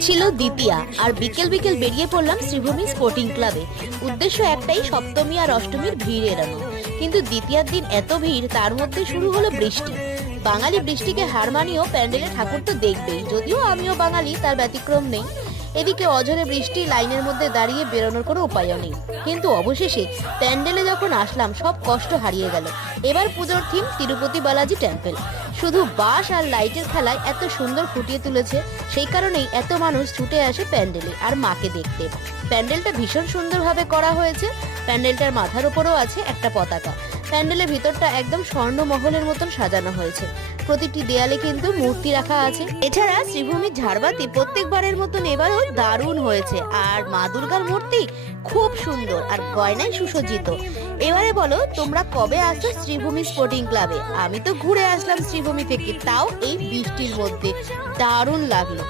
ছিল দ্বিতীয়া আর বিকেল বিকেল বেরিয়ে পড়লাম শ্রীভূমি স্পোর্টিং ক্লাবে। উদ্দেশ্য একটাই, সপ্তমী আর অষ্টমীর ভিড় এড়ানো। কিন্তু দ্বিতীয়ার দিন এত ভিড়, তার মধ্যে শুরু হলো বৃষ্টি। বাঙালি বৃষ্টিকে হার মানিয়েও প্যান্ডেলে ঠাকুর তো দেখবেই, যদিও আমিও বাঙালি, তার ব্যতিক্রম নেই। এদিকে অঝরে বৃষ্টি, লাইনের মধ্যে দাঁড়িয়ে বেরোনোর কোনো উপায়ও নেই। কিন্তু অবশেষে প্যান্ডেলে যখন আসলাম, সব কষ্ট হারিয়ে গেল। এবার পুজোর থিম তিরুপতি বালাজি টেম্পল। শুধু বাঁশ আর লাইটের খেলায় এত সুন্দর ফুটিয়ে তুলেছে, সেই কারণেই এত মানুষ ছুটে আসে প্যান্ডেলে আর মাকে দেখতে। প্যান্ডেলটা ভীষণ সুন্দরভাবে করা হয়েছে। প্যান্ডেলটার মাথার উপরেও আছে একটা পতাকা। প্যান্ডেলের ভিতরটা একদম স্বর্ণমহলের মতন সাজানো হয়েছে। প্রতিটি দেয়ালে কিন্তু মূর্তি রাখা আছে। এছাড়া শ্রীভূমির ঝাড়বাতি প্রত্যেকবারের মতন এবারও দারুণ হয়েছে। আর মা দুর্গার মূর্তি খুব সুন্দর আর গয়নায় সুসজ্জিত। এবারে বলো, তোমরা কবে আসছো শ্রীভূমি স্পোর্টিং ক্লাবে? আমি তো ঘুরে আসলাম শ্রীভূমি থেকে, তাও এই বৃষ্টির মধ্যে। দারুণ লাগলো।